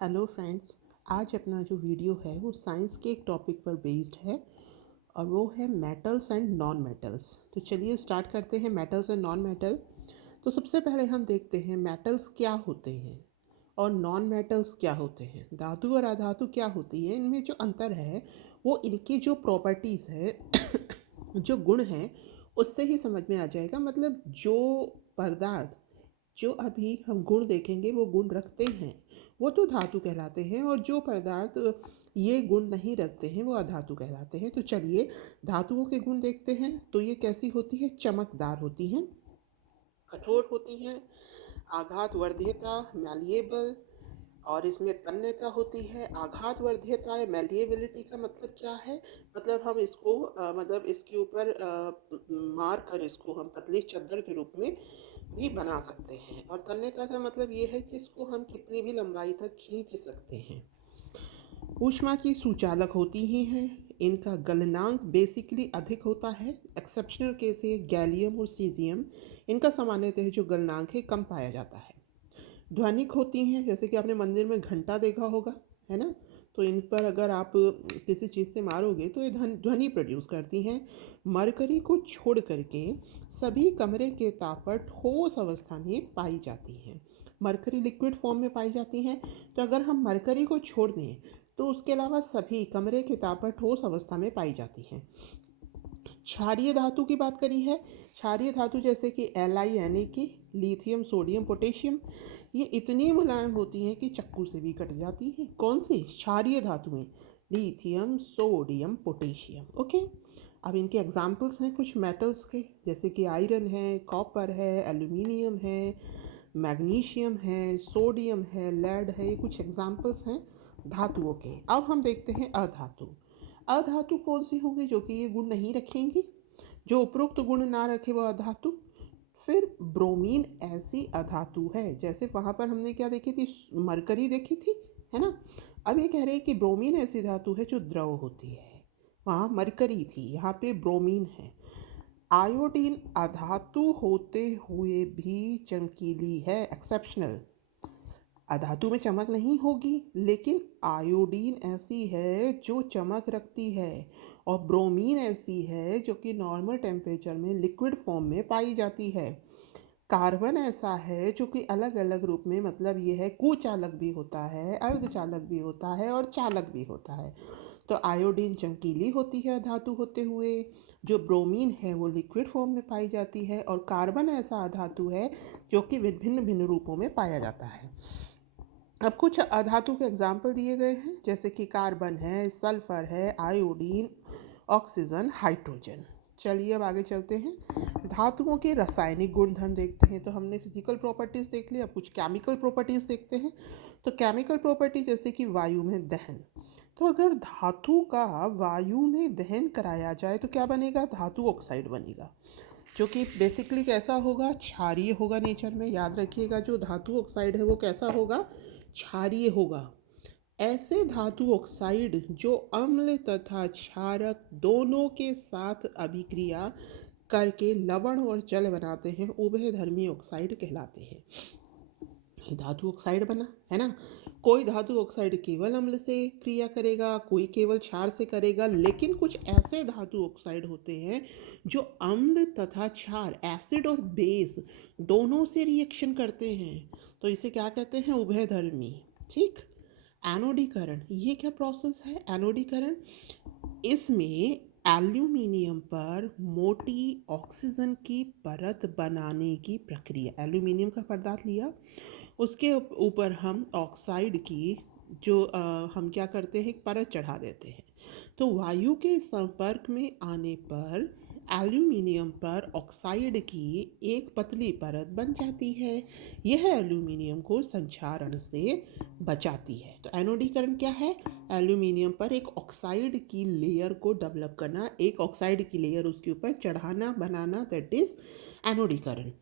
Hello friends. आज अपना जो वीडियो है वो साइंस के एक टॉपिक पर बेस्ड है और वो है मेटल्स एंड नॉन मेटल्स। तो चलिए स्टार्ट करते हैं मेटल्स एंड नॉन मेटल। तो सबसे पहले हम देखते हैं मेटल्स क्या होते हैं और नॉन मेटल्स क्या होते हैं, धातु और अधातु क्या होती है, इनमें जो अंतर है वो इनकी जो प्रॉपर्टीज़ है जो गुण हैं उससे ही समझ में आ जाएगा। मतलब जो पदार्थ जो अभी हम गुण देखेंगे वो गुण रखते हैं वो तो धातु कहलाते हैं, और जो पदार्थ ये गुण नहीं रखते हैं वो अधातु कहलाते हैं। तो चलिए धातुओं के गुण देखते हैं। तो ये कैसी होती है? चमकदार होती हैं, कठोर होती हैं, आघात वर्ध्यता मैलिएबल, और इसमें तन्यता होती है। आघात वर्ध्यता या मैलिएबिलिटी का मतलब क्या है? मतलब हम इसको मतलब इसके ऊपर मार कर इसको हम पतली चादर के रूप में भी बना सकते हैं। और तन्यता का मतलब ये है कि इसको हम कितनी भी लंबाई तक खींच सकते हैं। ऊष्मा की सुचालक होती ही हैं। इनका गलनांक बेसिकली अधिक होता है। एक्सेप्शनल केस है गैलियम और सीजियम, इनका सामान्यतः जो गलनांक है कम पाया जाता है। ध्वनिक होती हैं, जैसे कि आपने मंदिर में घंटा देखा होगा, है ना? तो इन पर अगर आप किसी चीज़ से मारोगे तो ये ध्वनि प्रोड्यूस करती हैं। मरकरी को छोड़ करके सभी कमरे के ताप पर ठोस अवस्था में पाई जाती हैं। मरकरी लिक्विड फॉर्म में पाई जाती हैं। तो अगर हम मरकरी को छोड़ दें तो उसके अलावा सभी कमरे के ताप पर ठोस अवस्था में पाई जाती हैं। क्षारीय धातु की बात करी है। क्षारीय धातु जैसे कि Li Na की, लिथियम सोडियम पोटेशियम, ये इतनी मुलायम होती हैं कि चक्कू से भी कट जाती हैं। कौन सी? क्षारीय धातुएं, लिथियम सोडियम पोटेशियम। ओके, अब इनके एग्जाम्पल्स हैं कुछ मेटल्स के, जैसे कि आयरन है, कॉपर है, एल्यूमिनियम है, मैग्नीशियम है, सोडियम है, लेड है। ये कुछ एग्जाम्पल्स हैं धातुओं के। अब हम देखते हैं अधातु। अधातु कौन सी होंगी? जो कि ये गुण नहीं रखेंगी, जो उपरोक्त गुण ना रखे वो अधातु। फिर ब्रोमीन ऐसी अधातु है, जैसे वहाँ पर हमने क्या देखी थी? मरकरी देखी थी, है ना? अब ये कह रहे हैं कि ब्रोमीन ऐसी धातु है जो द्रव होती है। वहाँ मरकरी थी, यहाँ पे ब्रोमीन है। आयोडीन अधातु होते हुए भी चमकीली है, एक्सेप्शनल। अधातु में चमक नहीं होगी, लेकिन आयोडीन ऐसी है जो चमक रखती है, और ब्रोमीन ऐसी है जो कि नॉर्मल टेम्परेचर में लिक्विड फॉर्म में पाई जाती है। कार्बन ऐसा है जो कि अलग अलग रूप में, मतलब ये है कुचालक भी होता है, अर्धचालक भी होता है और चालक भी होता है। तो आयोडीन चमकीली होती है धातु होते हुए, जो ब्रोमीन है वो लिक्विड फॉर्म में पाई जाती है, और कार्बन ऐसा धातु है जो कि विभिन्न भिन्न रूपों में पाया जाता है। अब कुछ अधातु के एग्जाम्पल दिए गए हैं, जैसे कि कार्बन है, सल्फर है, आयोडीन, ऑक्सीजन, हाइड्रोजन। चलिए अब आगे चलते हैं। धातुओं के रासायनिक गुणधर्म देखते हैं। तो हमने फिजिकल प्रॉपर्टीज़ देख ली, अब कुछ केमिकल प्रॉपर्टीज़ देखते हैं। तो केमिकल प्रॉपर्टी जैसे कि वायु में दहन। तो अगर धातु का वायु में दहन कराया जाए तो क्या बनेगा? धातु ऑक्साइड बनेगा, जो कि बेसिकली कैसा होगा? क्षारीय होगा नेचर में। याद रखिएगा, जो धातु ऑक्साइड है वो कैसा होगा? क्षारीय होगा। ऐसे धातु ऑक्साइड जो अम्ल तथा क्षारक दोनों के साथ अभिक्रिया करके लवण और जल बनाते हैं, उभयधर्मी ऑक्साइड कहलाते हैं। धातु ऑक्साइड बना, है ना? कोई धातु ऑक्साइड केवल अम्ल से क्रिया करेगा, कोई केवल क्षार से करेगा, लेकिन कुछ ऐसे धातु ऑक्साइड होते हैं जो अम्ल तथा क्षार, एसिड और बेस दोनों से रिएक्शन करते हैं। तो इसे क्या कहते हैं? उभयधर्मी। ठीक। एनोडीकरण, ये क्या प्रोसेस है? एनोडीकरण, इसमें एल्यूमिनियम पर मोटी ऑक्सीजन की परत बनाने की प्रक्रिया। एल्यूमिनियम का पदार्थ लिया, उसके ऊपर हम ऑक्साइड की जो हम क्या करते हैं, एक परत चढ़ा देते हैं। तो वायु के संपर्क में आने पर एल्यूमिनियम पर ऑक्साइड की एक पतली परत बन जाती है। यह एल्यूमिनियम को संक्षारण से बचाती है। तो एनोडीकरण क्या है? एल्यूमिनियम पर एक ऑक्साइड की लेयर को डेवलप करना, एक ऑक्साइड की लेयर उसके ऊपर चढ़ाना, बनाना, दैट इज एनोडीकरण।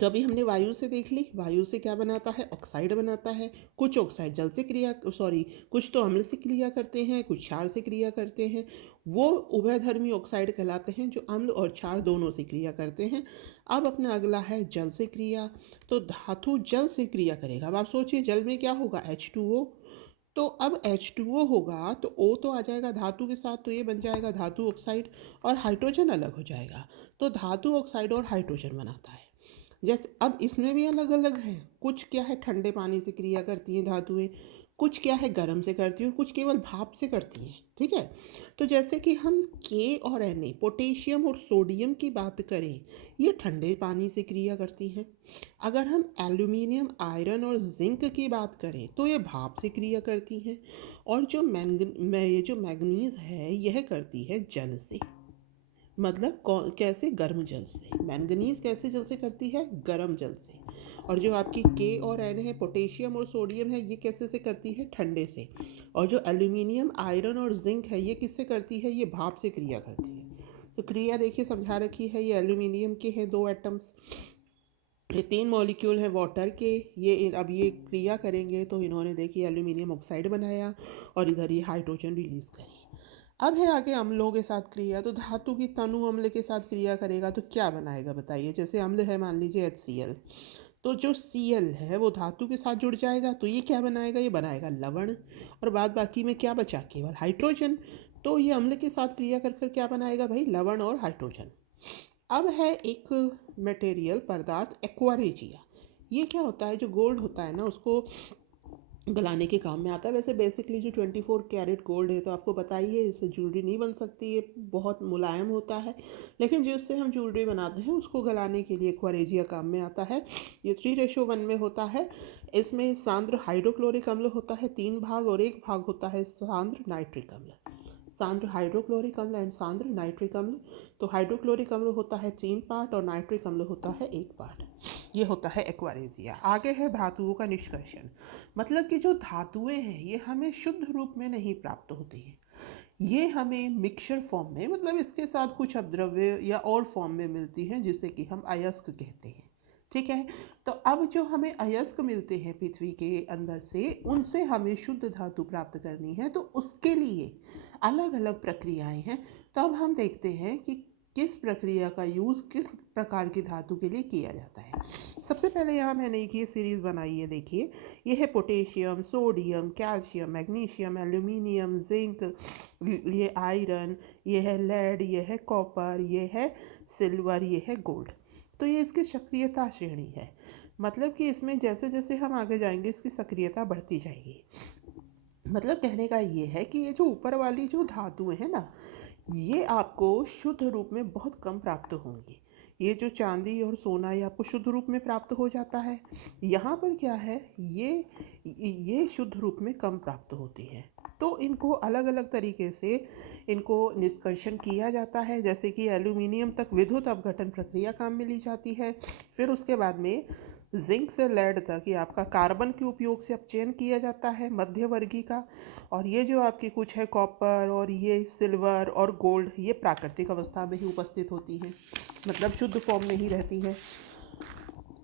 तो अभी हमने वायु से देख ली, वायु से क्या बनाता है, ऑक्साइड बनाता है। कुछ ऑक्साइड जल से क्रिया सॉरी कुछ तो अम्ल से क्रिया करते हैं, कुछ क्षार से क्रिया करते हैं। वो उभयधर्मी ऑक्साइड कहलाते हैं जो अम्ल और क्षार दोनों से क्रिया करते हैं। अब अपना अगला है जल से क्रिया। तो धातु जल से क्रिया करेगा। अब आप सोचिए जल में क्या होगा, H2O। तो अब H2O होगा तो O तो आ जाएगा धातु के साथ, तो ये बन जाएगा धातु ऑक्साइड, और हाइड्रोजन अलग हो जाएगा। तो धातु ऑक्साइड और हाइड्रोजन बनाता है। जैसे अब इसमें भी अलग अलग हैं, कुछ क्या है ठंडे पानी से क्रिया करती हैं धातुएं, कुछ क्या है गर्म से करती हैं, और कुछ केवल भाप से करती हैं। ठीक है, तो जैसे कि हम के और Na पोटेशियम और सोडियम की बात करें, ये ठंडे पानी से क्रिया करती हैं। अगर हम एल्यूमिनियम, आयरन और जिंक की बात करें तो ये भाप से क्रिया करती हैं। और जो ये जो मैग्नीज है यह करती है जल से। मतलब कैसे, गर्म जल से। मैंगनीज कैसे जल से करती है, गर्म जल से। और जो आपकी के और एन है, पोटेशियम और सोडियम है, ये कैसे से करती है, ठंडे से। और जो एल्यूमिनियम, आयरन और जिंक है, ये किससे करती है, ये भाप से क्रिया करती है। तो क्रिया देखिए समझा रखी है। ये एल्यूमिनियम के हैं 2 एटम्स, ये 3 मॉलिक्यूल हैं वाटर के। ये अब ये क्रिया करेंगे तो इन्होंने देखिए एल्यूमिनियम ऑक्साइड बनाया, और इधर ये हाइड्रोजन रिलीज करी। अब है आगे अम्लों के साथ क्रिया। तो धातु की तनु अम्ल के साथ क्रिया करेगा तो क्या बनाएगा बताइए। जैसे अम्ल है मान लीजिए HCl, तो जो Cl है वो धातु के साथ जुड़ जाएगा, तो ये क्या बनाएगा, ये बनाएगा लवण। और बाद बाकी में क्या बचा, केवल हाइड्रोजन। तो ये अम्ल के साथ क्रिया कर कर क्या बनाएगा भाई, लवण और हाइड्रोजन। अब है एक मटेरियल पदार्थ एक्वारेजिया। ये क्या होता है, जो गोल्ड होता है ना उसको गलाने के काम में आता है। वैसे बेसिकली जो 24 कैरेट गोल्ड है तो आपको पता ही है, इससे ज्वेलरी नहीं बन सकती, ये बहुत मुलायम होता है। लेकिन जिससे हम ज्वेलरी बनाते हैं उसको गलाने के लिए एक्वारेजिया काम में आता है। ये 3:1 में होता है। इसमें सांद्र हाइड्रोक्लोरिक अम्ल होता है 3 भाग, और 1 भाग होता है सांद्र नाइट्रिक अम्ल। सांद्र हाइड्रोक्लोरिक अम्ल एंड सांद्र नाइट्रिक अम्ल। तो हाइड्रोक्लोरिक अम्ल होता है 3 पार्ट और नाइट्रिक अम्ल होता है 1 पार्ट। ये होता है एक्वारेजिया। आगे है धातुओं का निष्कर्षण। मतलब कि जो धातुएं हैं ये हमें शुद्ध रूप में नहीं प्राप्त होती हैं, ये हमें मिक्सचर फॉर्म में, मतलब इसके साथ कुछ अपद्रव्य या और फॉर्म में मिलती हैं, जिसे कि हम अयस्क कहते हैं। ठीक है, तो अब जो हमें अयस्क मिलते हैं पृथ्वी के अंदर से, उनसे हमें शुद्ध धातु प्राप्त करनी है, तो उसके लिए अलग अलग प्रक्रियाएं हैं। तो अब हम देखते हैं कि किस प्रक्रिया का यूज़ किस प्रकार की धातु के लिए किया जाता है। सबसे पहले यहाँ मैंने एक ये सीरीज़ बनाई है, देखिए ये है potassium, sodium, calcium, magnesium, aluminium, zinc, ये आयरन, ये है लेड, ये है कॉपर, ये है सिल्वर, ये है गोल्ड। तो ये इसकी सक्रियता श्रेणी है। मतलब कि इसमें जैसे जैसे हम आगे जाएंगे इसकी सक्रियता बढ़ती जाएगी। मतलब कहने का ये है कि ये जो ऊपर वाली जो धातुएं हैं ना, ये आपको शुद्ध रूप में बहुत कम प्राप्त होंगी। ये जो चांदी और सोना ये आपको शुद्ध रूप में प्राप्त हो जाता है। यहाँ पर क्या है, ये शुद्ध रूप में कम प्राप्त होती है। तो इनको अलग अलग तरीके से इनको निष्कर्षण किया जाता है। जैसे कि एल्यूमिनियम तक विद्युत अपघटन प्रक्रिया काम में ली जाती है। फिर उसके बाद में जिंक से लेड तक ये आपका कार्बन के उपयोग से अपचयन किया जाता है मध्य वर्गीय का। और ये जो आपकी कुछ है कॉपर और ये सिल्वर और गोल्ड, ये प्राकृतिक अवस्था में ही उपस्थित होती हैं, मतलब शुद्ध फॉर्म में ही रहती है।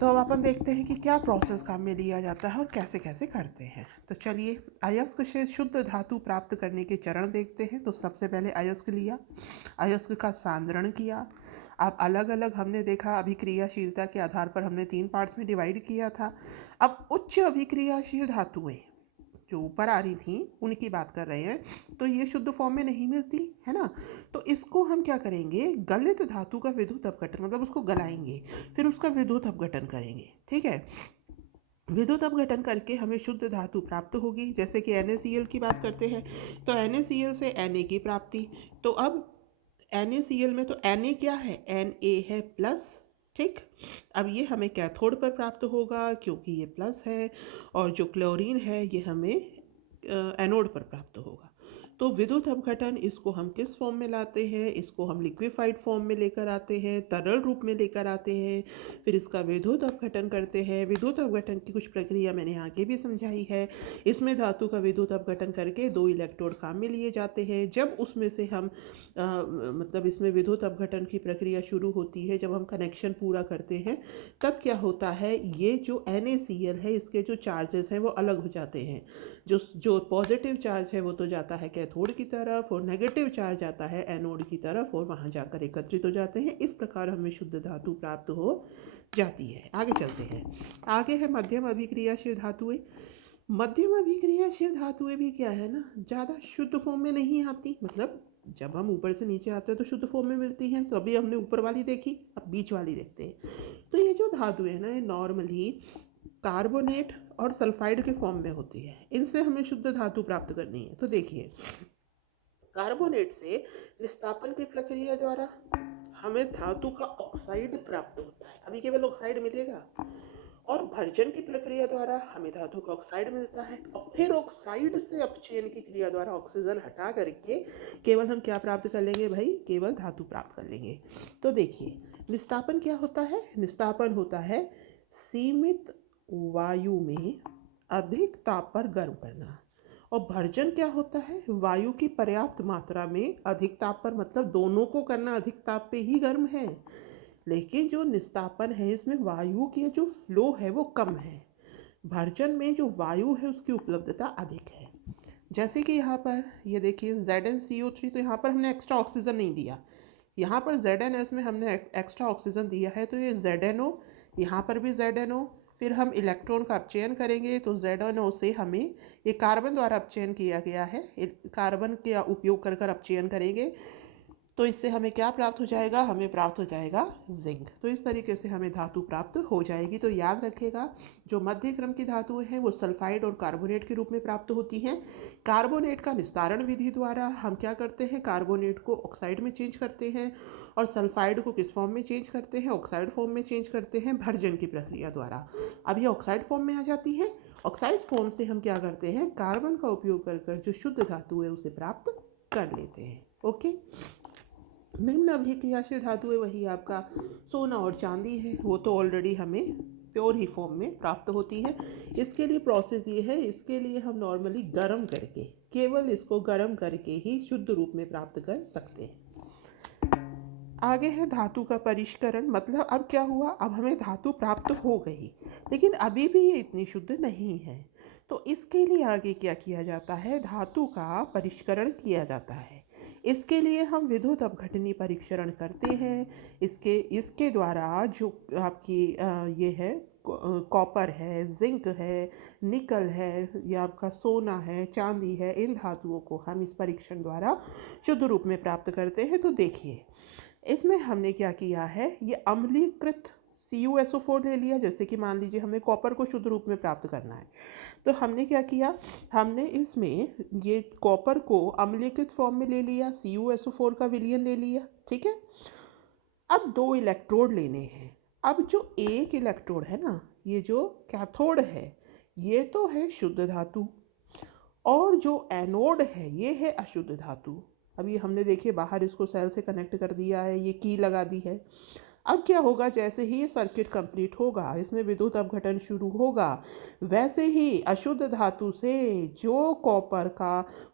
तो अब अपन देखते हैं कि क्या प्रोसेस काम में लिया जाता है और कैसे कैसे करते हैं। तो चलिए अयस्क से शुद्ध धातु प्राप्त करने के चरण देखते हैं। तो सबसे पहले अयस्क लिया, अयस्क का सांद्रण किया। अब अलग अलग हमने देखा, अभिक्रियाशीलता के आधार पर हमने 3 पार्ट्स में डिवाइड किया था। अब उच्च अभिक्रियाशील धातुएं जो ऊपर आ रही थी उनकी बात कर रहे हैं, तो ये शुद्ध फॉर्म में नहीं मिलती है ना। तो इसको हम क्या करेंगे, गलित धातु का विद्युत अपघटन, मतलब उसको गलाएंगे, फिर उसका विद्युत अपघटन करेंगे। ठीक है, विद्युत अपघटन करके हमें शुद्ध धातु प्राप्त होगी। जैसे कि NaCl की बात करते हैं तो NaCl से Na की प्राप्ति। तो अब NaCl में तो Na क्या है, Na है प्लस। ठीक, अब ये हमें कैथोड पर प्राप्त होगा क्योंकि ये प्लस है, और जो क्लोरीन है ये हमें एनोड पर प्राप्त होगा। तो विद्युत अपघटन, इसको हम किस फॉर्म में लाते हैं? इसको हम लिक्विफाइड फॉर्म में लेकर आते हैं, तरल रूप में लेकर आते हैं, फिर इसका विद्युत अपघटन करते हैं। विद्युत अपघटन की कुछ प्रक्रिया मैंने आगे भी समझाई है। इसमें धातु का विद्युत अपघटन करके 2 इलेक्ट्रोड काम में लिए जाते हैं। जब उसमें से हम मतलब इसमें विद्युत अपघटन की प्रक्रिया शुरू होती है, जब हम कनेक्शन पूरा करते हैं, तब क्या होता है, ये जो NaCl है इसके जो चार्जेस हैं वो अलग हो जाते हैं। जो पॉजिटिव चार्ज है वो तो जाता है कैथोड की तरफ, और नेगेटिव चार्ज आता है एनोड की तरफ, और वहाँ जाकर एकत्रित हो जाते हैं। इस प्रकार हमें शुद्ध धातु प्राप्त हो जाती है। आगे चलते हैं। आगे है मध्यम अभिक्रियाशील धातुएं। मध्यम अभिक्रियाशील धातुएं भी क्या है ना, ज़्यादा शुद्ध फॉर्म में नहीं आती। मतलब जब हम ऊपर से नीचे आते हैं तो शुद्ध फॉर्म में मिलती हैं। तो अभी हमने ऊपर वाली देखी, अब बीच वाली देखते हैं। तो ये जो धातु है ना, ये नॉर्मली कार्बोनेट और सल्फाइड के फॉर्म में होती है। इनसे हमें शुद्ध धातु प्राप्त करनी है। तो देखिए, कार्बोनेट से निस्तापन की प्रक्रिया द्वारा हमें धातु का ऑक्साइड प्राप्त होता है। अभी केवल ऑक्साइड मिलेगा, और भर्जन की प्रक्रिया द्वारा हमें धातु का ऑक्साइड मिलता है, और फिर ऑक्साइड से अपचयन की क्रिया द्वारा ऑक्सीजन हटा करके केवल हम क्या प्राप्त कर लेंगे भाई? केवल धातु प्राप्त कर लेंगे। तो देखिए, निस्तापन क्या होता है? निस्तापन होता है सीमित वायु में अधिक ताप पर गर्म करना। और भर्जन क्या होता है? वायु की पर्याप्त मात्रा में अधिक ताप पर, मतलब दोनों को करना अधिक ताप पे ही गर्म है। लेकिन जो निस्तापन है इसमें वायु की जो फ्लो है वो कम है। भर्जन में जो वायु है उसकी उपलब्धता अधिक है। जैसे कि यहाँ पर ये देखिए ZnCO3, तो यहाँ पर हमने एक्स्ट्रा ऑक्सीजन नहीं दिया। यहाँ पर ZnS में हमने एक्स्ट्रा ऑक्सीजन दिया है, तो ये ZnO, यहाँ पर भी ZnO। फिर हम इलेक्ट्रॉन का अपचयन करेंगे, तो ZnO से हमें, ये कार्बन द्वारा अपचयन किया गया है, कार्बन का उपयोग कर अपचयन करेंगे, तो इससे हमें क्या प्राप्त हो जाएगा? हमें प्राप्त हो जाएगा जिंक। तो इस तरीके से हमें धातु प्राप्त हो जाएगी। तो याद रखिएगा, जो मध्य क्रम की धातुएं हैं वो सल्फाइड और कार्बोनेट के रूप में प्राप्त होती हैं। कार्बोनेट का निस्तारण विधि द्वारा हम क्या करते हैं? कार्बोनेट को ऑक्साइड में चेंज करते हैं, और सल्फाइड को किस फॉर्म में चेंज करते हैं? ऑक्साइड फॉर्म में चेंज करते हैं भर्जन की प्रक्रिया द्वारा। अब ये ऑक्साइड फॉर्म में आ जाती है। ऑक्साइड फॉर्म से हम क्या करते हैं? कार्बन का उपयोग कर जो शुद्ध धातु है उसे प्राप्त कर लेते हैं। ओके। निम्न अभिक्रियाशील धातु है वही आपका सोना और चांदी है, वो तो ऑलरेडी हमें प्योर ही फॉर्म में प्राप्त होती है। इसके लिए प्रोसेस ये है, इसके लिए हम नॉर्मली गर्म करके, केवल इसको गर्म करके ही शुद्ध रूप में प्राप्त कर सकते हैं। आगे है धातु का परिष्करण। मतलब अब क्या हुआ? अब हमें धातु प्राप्त हो गई, लेकिन अभी भी ये इतनी शुद्ध नहीं है। तो इसके लिए आगे क्या किया जाता है? धातु का परिष्करण किया जाता है। इसके लिए हम विद्युत अपघटनी परीक्षण करते हैं। इसके द्वारा जो आपकी ये है, कॉपर है, जिंक है, निकल है, या आपका सोना है, चांदी है, इन धातुओं को हम इस परीक्षण द्वारा शुद्ध रूप में प्राप्त करते हैं। तो देखिए, इसमें हमने क्या किया है, ये अम्लीकृत CuSO4 ले लिया। जैसे कि मान लीजिए हमें कॉपर को शुद्ध रूप में प्राप्त करना है, तो हमने क्या किया? हमने इसमें ये कॉपर को अम्लीकृत फॉर्म में ले लिया, CuSO4 का विलयन ले लिया। ठीक है। अब 2 इलेक्ट्रोड लेने हैं। अब जो एक इलेक्ट्रोड है ना, ये जो कैथोड है, ये तो है शुद्ध धातु, और जो एनोड है ये है अशुद्ध धातु। अभी हमने देखिए बाहर इसको सेल से कनेक्ट कर दिया है, ये की लगा दी है। अब क्या होगा? जैसे ही ये सर्किट कंप्लीट होगा, इसमें विद्युत अपघटन शुरू होगा, वैसे ही अशुद्ध धातु से जो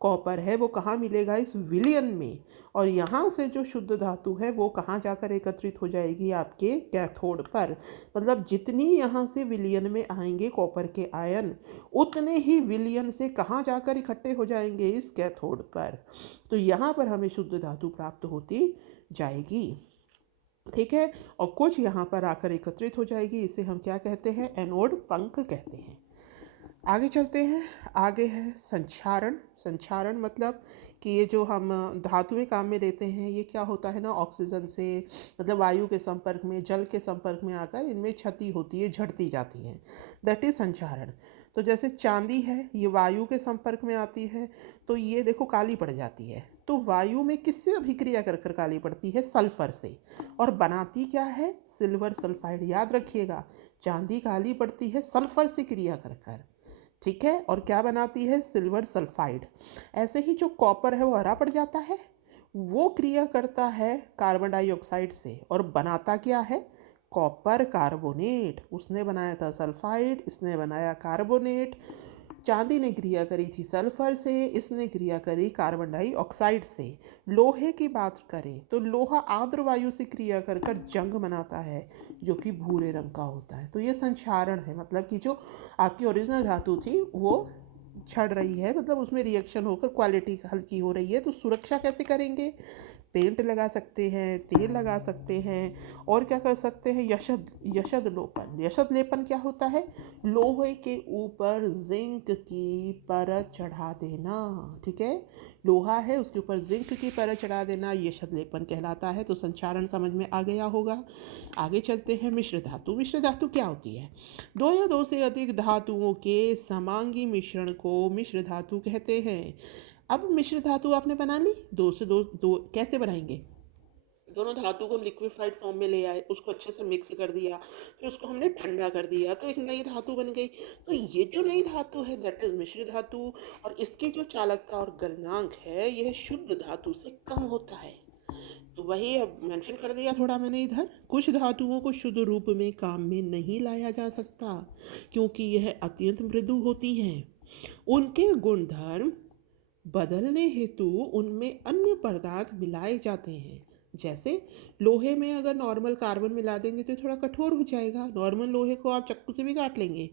कॉपर है वो कहाँ मिलेगा? इस विलयन में। और यहाँ से जो शुद्ध धातु है वो कहाँ जाकर एकत्रित हो जाएगी? आपके कैथोड पर। मतलब जितनी यहाँ से विलयन में आएंगे कॉपर के आयन, उतने ही विलयन से कहाँ जाकर इकट्ठे हो जाएंगे? इस कैथोड पर। तो यहाँ पर हमें शुद्ध धातु प्राप्त होती जाएगी। ठीक है। और कुछ यहाँ पर आकर एकत्रित हो जाएगी, इसे हम क्या कहते हैं? एनोड पंख कहते हैं। आगे चलते हैं। आगे है संक्षारण। संक्षारण मतलब कि ये जो हम धातुएं काम में लेते हैं, ये क्या होता है ना, ऑक्सीजन से, मतलब वायु के संपर्क में, जल के संपर्क में आकर इनमें क्षति होती है, झड़ती जाती हैं। दैट इज संक्षारण। तो जैसे चांदी है, ये वायु के संपर्क में आती है तो ये देखो काली पड़ जाती है। तो वायु में किससे अभिक्रिया कर कर काली पड़ती है? सल्फर से। और बनाती क्या है? Silver sulphide. याद रखिएगा, चांदी काली पड़ती है सल्फर से क्रिया कर कर। ठीक है, और क्या बनाती है, सिल्वर सल्फाइड। ऐसे ही जो कॉपर है वो हरा पड़ जाता है, वो क्रिया करता है कार्बन डाइऑक्साइड से और बनाता क्या है, कॉपर कार्बोनेट। उसने बनाया था सल्फाइड, इसने बनाया कार्बोनेट। चांदी ने क्रिया करी थी सल्फर से, इसने क्रिया करी कार्बन डाइऑक्साइड से। लोहे की बात करें तो लोहा आर्द्र वायु से क्रिया कर कर जंग बनाता है, जो कि भूरे रंग का होता है। तो ये संक्षारण है, मतलब कि जो आपकी ओरिजिनल धातु थी वो छड़ रही है, मतलब उसमें रिएक्शन होकर क्वालिटी हल्की हो रही है। तो सुरक्षा कैसे करेंगे, पेंट लगा सकते हैं, तेल लगा सकते हैं, और क्या कर सकते हैं, यशद यशद लोपन। यशद लेपन क्या होता है, लोहे के ऊपर जिंक की परत चढ़ा देना। ठीक है, लोहा है उसके ऊपर जिंक की परत चढ़ा देना, यशद लेपन कहलाता है। तो संचारण समझ में आ गया होगा। आगे चलते हैं, मिश्र धातु। मिश्र धातु क्या होती है, दो या दो से अधिक धातुओं के समांगी मिश्रण को मिश्र धातु कहते हैं। अब मिश्र धातु आपने बना ली, दो से दो, दो कैसे बनाएंगे, दोनों धातु को हम लिक्विफाइड फॉर्म में ले आए, उसको अच्छे से मिक्स कर दिया, फिर उसको हमने ठंडा कर दिया, तो एक नई धातु बन गई। तो ये जो नई धातु है दैट इज मिश्र धातु, और इसकी जो चालकता और गलनांक है यह शुद्ध धातु से कम होता है। तो वही अब मेंशन कर दिया थोड़ा मैंने इधर, कुछ धातुओं को शुद्ध रूप में काम में नहीं लाया जा सकता क्योंकि यह अत्यंत मृदु होती हैं। उनके गुणधर्म बदलने हेतु उनमें अन्य पदार्थ मिलाए जाते हैं। जैसे लोहे में अगर नॉर्मल कार्बन मिला देंगे तो थोड़ा कठोर हो जाएगा, नॉर्मल लोहे को आप चाकू से भी काट लेंगे।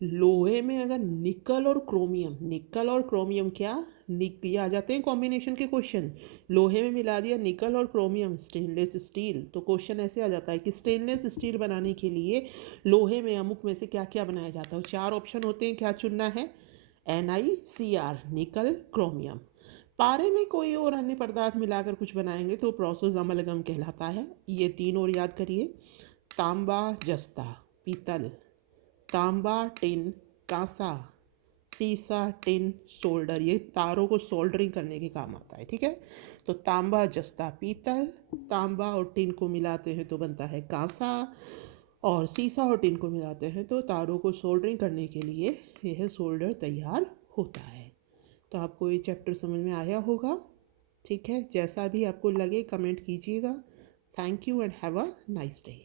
लोहे में अगर निकल और क्रोमियम, निकल और क्रोमियम क्या, ये आ जाते हैं कॉम्बिनेशन के क्वेश्चन। लोहे में मिला दिया निकल और क्रोमियम, स्टेनलेस स्टील, तो क्वेश्चन ऐसे आ जाता है कि स्टेनलेस स्टील बनाने के लिए लोहे में अमुक में से क्या क्या बनाया जाता है। चार ऑप्शन होते हैं, क्या चुनना है, NiCr, निकल क्रोमियम। पारे में कोई और अन्य पदार्थ मिलाकर कुछ बनाएंगे तो प्रोसेस अमलगम कहलाता है। ये तीन और याद करिए, तांबा जस्ता पीतल, तांबा टिन कांसा, सीसा टिन सोल्डर, ये तारों को सोल्डरिंग करने के काम आता है। ठीक है, तो तांबा जस्ता पीतल, तांबा और टिन को मिलाते हैं तो बनता है कांसा, और सीसा और टिन को मिलाते हैं तो तारों को सोल्डरिंग करने के लिए यह सोल्डर तैयार होता है। तो आपको ये चैप्टर समझ में आया होगा। ठीक है, जैसा भी आपको लगे कमेंट कीजिएगा। Thank you and have a nice day.